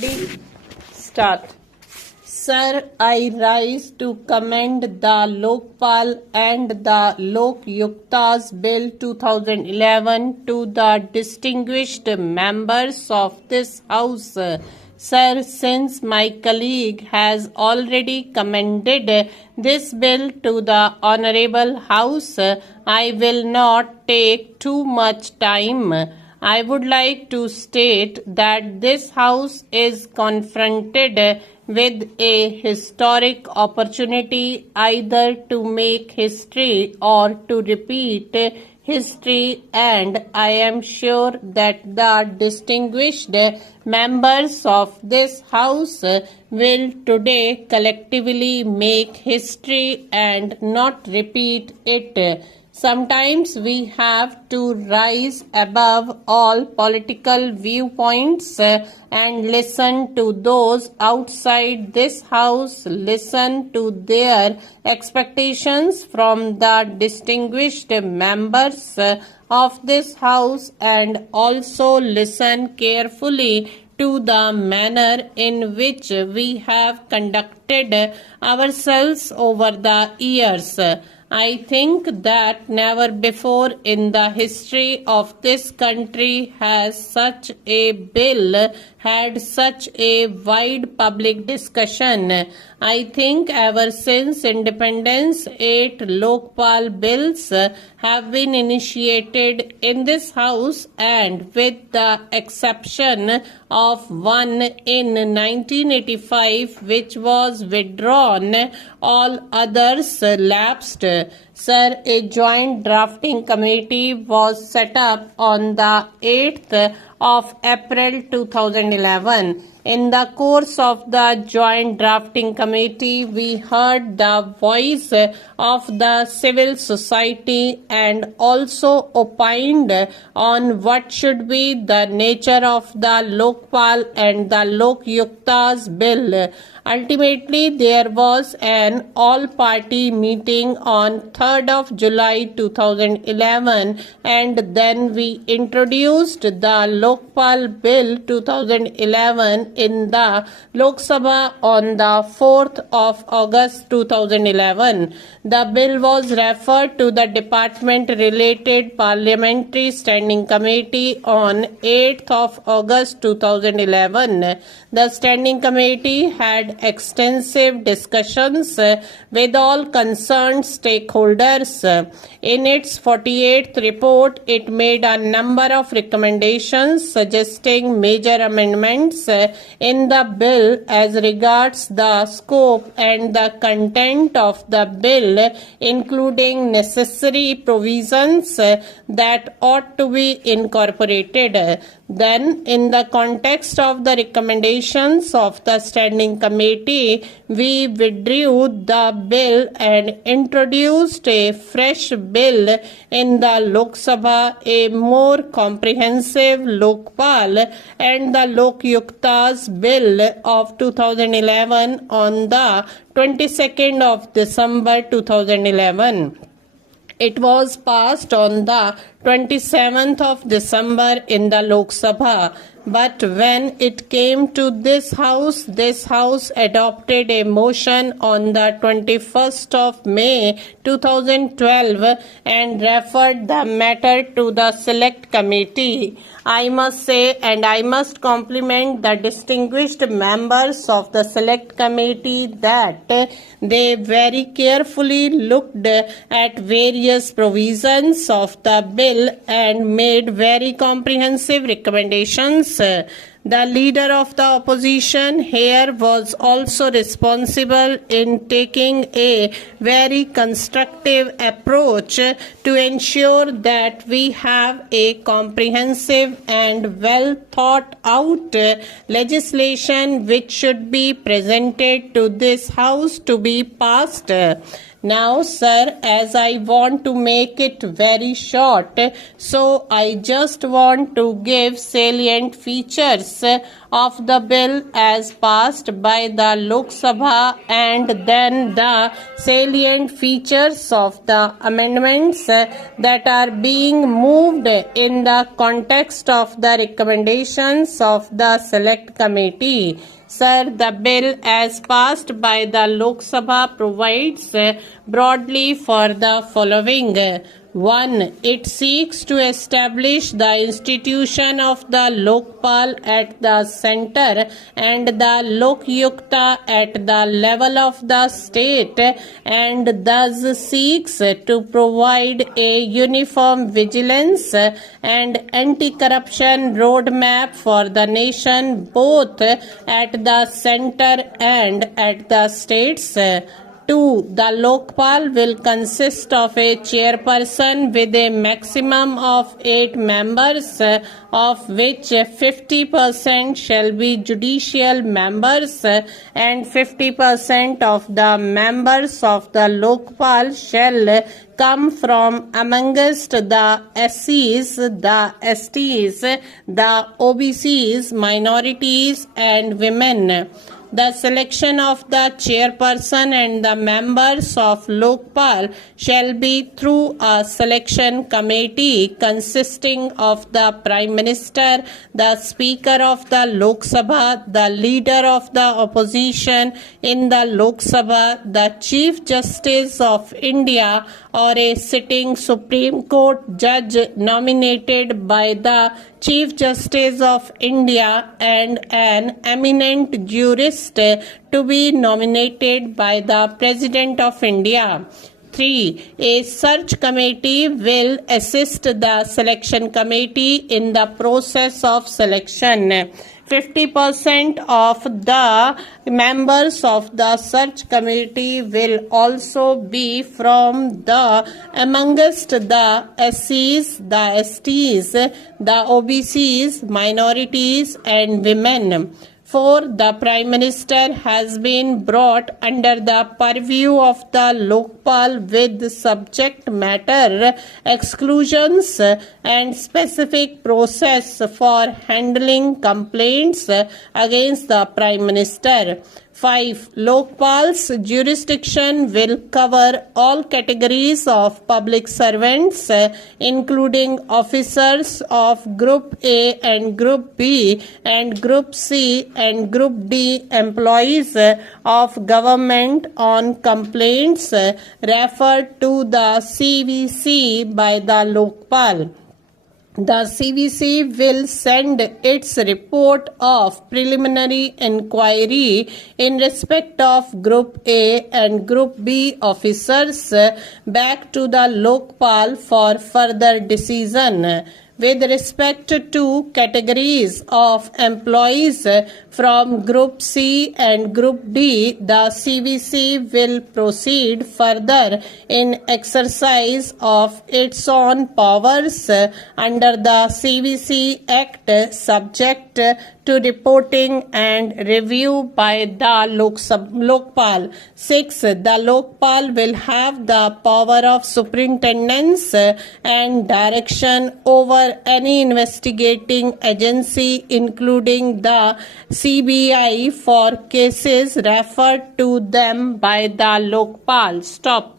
Ready? Start. Sir, I rise to commend the Lokpal and the Lok Yuktas Bill 2011 to the distinguished members of this House. Sir, since my colleague has already commended this bill to the Honorable House, I will not take too much time. I would like to state that this House is confronted with a historic opportunity either to make history or to repeat history, and I am sure that the distinguished members of this House will today collectively make history and not repeat it. Sometimes we have to rise above all political viewpoints and listen to those outside this House, listen to their expectations from the distinguished members of this House, and also listen carefully to the manner in which we have conducted ourselves over the years. I think that never before in the history of this country has such a bill had such a wide public discussion. I think ever since independence, 8 Lokpal bills have been initiated in this House, and with the exception of one in 1985 which was withdrawn, all others lapsed. Sir, a joint drafting committee was set up on the 8th of April 2011. In the course of the joint drafting committee, we heard the voice of the civil society and also opined on what should be the nature of the Lokpal and the Lok Yuktas bill. Ultimately, there was an all-party meeting on 3rd of July 2011, and then we introduced the Lokpal Bill 2011 in the Lok Sabha on the 4th of August 2011. The bill was referred to the Department-related Parliamentary Standing Committee on 8th of August 2011. The Standing Committee had extensive discussions with all concerned stakeholders. In its 48th report, it made a number of recommendations suggesting major amendments in the bill as regards the scope and the content of the bill, including necessary provisions that ought to be incorporated. Then, in the context of the recommendations of the Standing Committee, we withdrew the bill and introduced a fresh bill in the Lok Sabha, a more comprehensive Lokpal and the Lok Yuktas bill of 2011 on the 22nd of December 2011. It was passed on the 27th of December in the Lok Sabha. But when it came to this House adopted a motion on the 21st of May 2012 and referred the matter to the Select Committee. I must say, and I must compliment the distinguished members of the Select Committee, that they very carefully looked at various provisions of the bill and made very comprehensive recommendations. The leader of the opposition here was also responsible in taking a very constructive approach to ensure that we have a comprehensive and well thought out legislation which should be presented to this House to be passed. Now, sir, as I want to make it very short, so I just want to give salient features of the bill as passed by the Lok Sabha and then the salient features of the amendments that are being moved in the context of the recommendations of the Select Committee. Sir, the bill as passed by the Lok Sabha provides broadly for the following. 1. It seeks to establish the institution of the Lokpal at the center and the Lokyukta at the level of the state, and thus seeks to provide a uniform vigilance and anti-corruption roadmap for the nation both at the center and at the states. 2. The Lokpal will consist of a chairperson with a maximum of 8 members, of which 50% shall be judicial members and 50% of the members of the Lokpal shall come from amongst the SCs, the STs, the OBCs, minorities and women. The selection of the chairperson and the members of Lokpal shall be through a selection committee consisting of the Prime Minister, the Speaker of the Lok Sabha, the Leader of the Opposition in the Lok Sabha, the Chief Justice of India or a sitting Supreme Court judge nominated by the Chief Justice of India and an eminent jurist to be nominated by the President of India. 3. A search committee will assist the selection committee in the process of selection. 50% of the members of the search committee will also be from amongst the SCs, the STs, the OBCs, minorities and women. 4. The Prime Minister has been brought under the purview of the Lokpal with subject matter exclusions and specific process for handling complaints against the Prime Minister. 5. Lokpal's jurisdiction will cover all categories of public servants, including officers of Group A and Group B and Group C and Group D employees of government on complaints referred to the CVC by the Lokpal. The CVC will send its report of preliminary inquiry in respect of Group A and Group B officers back to the Lokpal for further decision. With respect to categories of employees from Group C and Group D, the CVC will proceed further in exercise of its own powers under the CVC Act, subject to reporting and review by the Lokpal. 6. The Lokpal will have the power of superintendence and direction over any investigating agency, including the CBI, for cases referred to them by the Lokpal. Stop.